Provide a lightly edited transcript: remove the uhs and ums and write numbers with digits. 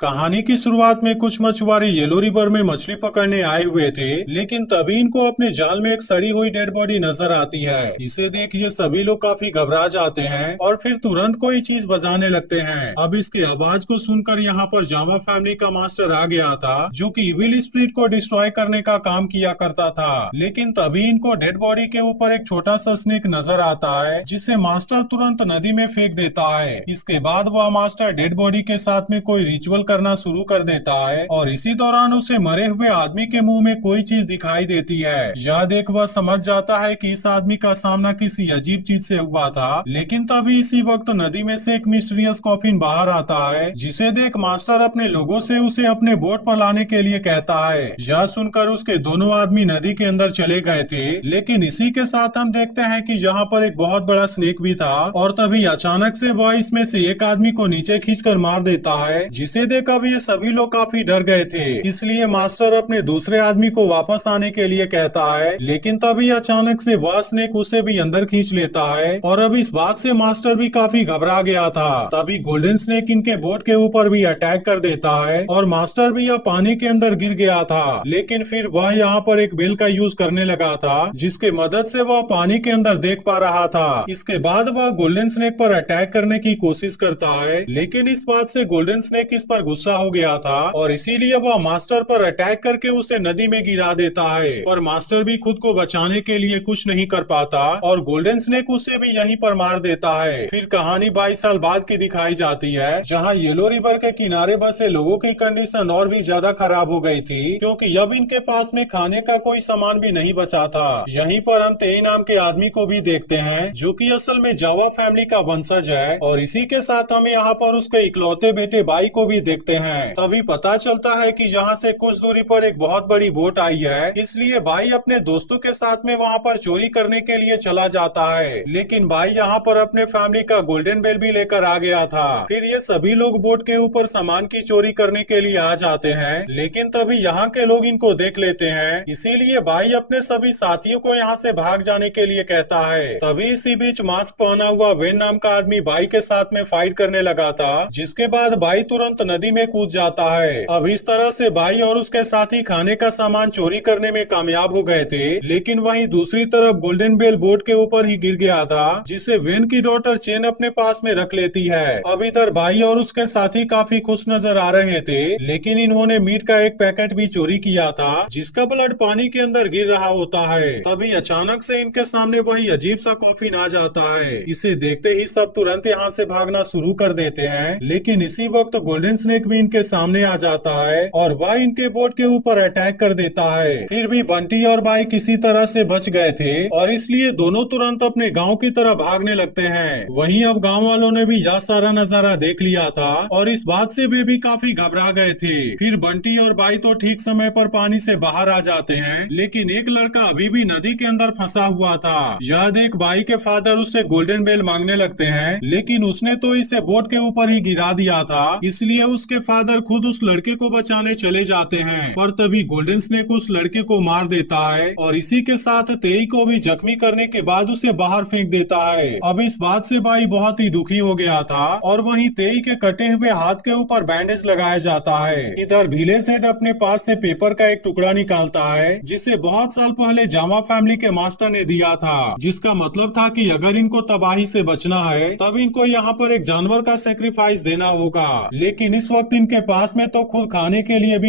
कहानी की शुरुआत में कुछ मछुआरे येलो रिवर में मछली पकड़ने आए हुए थे, लेकिन तभी इनको अपने जाल में एक सड़ी हुई डेड बॉडी नजर आती है। इसे देख ये सभी लोग काफी घबरा जाते हैं और फिर तुरंत कोई चीज बजाने लगते हैं। अब इसकी आवाज को सुनकर यहाँ पर जावा फैमिली का मास्टर आ गया था, जो कि इविल स्पिरिट को डिस्ट्रॉय करने का काम किया करता था। लेकिन तभी इनको डेड बॉडी के ऊपर एक छोटा सा स्नेक नजर आता है, जिसे मास्टर तुरंत नदी में फेंक देता है। इसके बाद वह मास्टर डेड बॉडी के साथ में कोई रिचुअल करना शुरू कर देता है और इसी दौरान उसे मरे हुए आदमी के मुंह में कोई चीज दिखाई देती है। यह देख वह समझ जाता है कि इस आदमी का सामना किसी अजीब चीज से हुआ था। लेकिन तभी इसी वक्त नदी में से एक मिस्टीरियस कॉफिन बाहर आता है, जिसे देख मास्टर अपने लोगों से उसे अपने बोट पर लाने के लिए कहता है। यह सुनकर उसके दोनों आदमी नदी के अंदर चले गए थे, लेकिन इसी के साथ हम देखते हैं कि यहाँ पर एक बहुत बड़ा स्नेक भी था और तभी अचानक से वह इसमें से एक आदमी को नीचे खींचकर मार देता है, जिसे देख अब ये सभी लोग काफी डर गए थे। इसलिए मास्टर अपने दूसरे आदमी को वापस आने के लिए कहता है, लेकिन तभी अचानक से वह स्नेक उसे भी अंदर खींच लेता है और अब इस बात से मास्टर भी काफी घबरा गया था। तभी गोल्डन स्नेक इनके बोट के ऊपर भी अटैक कर देता है और मास्टर भी अब पानी के अंदर गिर गया था। लेकिन फिर वह यहाँ पर एक बेल का यूज करने लगा था, जिसके मदद से वह पानी के अंदर देख पा रहा था। इसके बाद वह गोल्डन स्नेक पर अटैक करने की कोशिश करता है, लेकिन इस बात से गोल्डन स्नेक इस पर गुस्सा हो गया था और इसीलिए वह मास्टर पर अटैक करके उसे नदी में गिरा देता है। पर मास्टर भी खुद को बचाने के लिए कुछ नहीं कर पाता और गोल्डन स्नेक उसे भी यहीं पर मार देता है। फिर कहानी 22 साल बाद की दिखाई जाती है, जहाँ येलो रिवर के किनारे बसे लोगों की कंडीशन और भी ज्यादा खराब हो गई थी, क्योंकि अब इनके पास में खाने का कोई सामान भी नहीं बचा था। यहीं पर हम तेई नाम के आदमी को भी देखते हैं, जो कि असल में जावा फैमिली का वंशज है और इसी के साथ हम यहाँ पर उसके इकलौते बेटे बाई को भी देखते हैं। तभी पता चलता है कि यहाँ से कुछ दूरी पर एक बहुत बड़ी बोट आई है, इसलिए भाई अपने दोस्तों के साथ में वहाँ पर चोरी करने के लिए चला जाता है। लेकिन भाई यहाँ पर अपने फैमिली का गोल्डन बेल भी लेकर आ गया था। फिर ये सभी लोग बोट के ऊपर सामान की चोरी करने के लिए आ जाते हैं, लेकिन तभी यहाँ के लोग इनको देख लेते हैं, इसीलिए भाई अपने सभी साथियों को यहाँ से भाग जाने के लिए कहता है। तभी इसी बीच मास्क पहना हुआ वेन नाम का आदमी भाई के साथ में फाइट करने लगा था, जिसके बाद भाई तुरंत नदी में कूद जाता है। अब इस तरह से भाई और उसके साथी खाने का सामान चोरी करने में कामयाब हो गए थे, लेकिन वहीं दूसरी तरफ गोल्डन बेल बोट के ऊपर ही गिर गया था, जिसे वेन की डॉटर चेन अपने पास में रख लेती है। अब इधर भाई और उसके साथी काफी खुश नजर आ रहे थे, लेकिन इन्होंने मीट का एक पैकेट भी चोरी किया था, जिसका ब्लड पानी के अंदर गिर रहा होता है। तभी अचानक से इनके सामने वही अजीब सा कॉफिन आ जाता है। इसे देखते ही सब तुरंत यहाँ से भागना शुरू कर देते हैं, लेकिन इसी वक्त गोल्डन स्नेक भी इनके सामने आ जाता है और वह इनके बोट के ऊपर अटैक कर देता है। फिर भी बंटी और भाई किसी तरह से बच गए थे और इसलिए दोनों तुरंत अपने गांव की तरफ भागने लगते हैं। वहीं अब गांव वालों ने भी यह सारा नजारा देख लिया था और इस बात से वे भी काफी घबरा गए थे। फिर बंटी और भाई तो ठीक समय पर पानी से बाहर आ जाते हैं, लेकिन एक लड़का अभी भी नदी के अंदर फंसा हुआ था। यह देख भाई के फादर उससे गोल्डन बेल मांगने लगते हैं, लेकिन उसने तो इसे बोट के ऊपर ही गिरा दिया था, इसलिए उसके फादर खुद उस लड़के को बचाने चले जाते हैं। पर तभी गोल्डन स्नेक उस लड़के को मार देता है और इसी के साथ तेई को भी जख्मी करने के बाद उसे बाहर फेंक देता है। अब इस बात से भाई बहुत ही दुखी हो गया था और वहीं तेई के कटे हुए हाथ के ऊपर बैंडेज लगाया जाता है। इधर भीले सेठ अपने पास से पेपर का एक टुकड़ा निकालता है, जिसे बहुत साल पहले जावा फैमिली के मास्टर ने दिया था, जिसका मतलब था कि अगर इनको तबाही से बचना है तब इनको यहाँ पर एक जानवर का सेक्रीफाइस देना होगा। लेकिन इस वक्त इनके पास में तो खुद खाने के लिए भी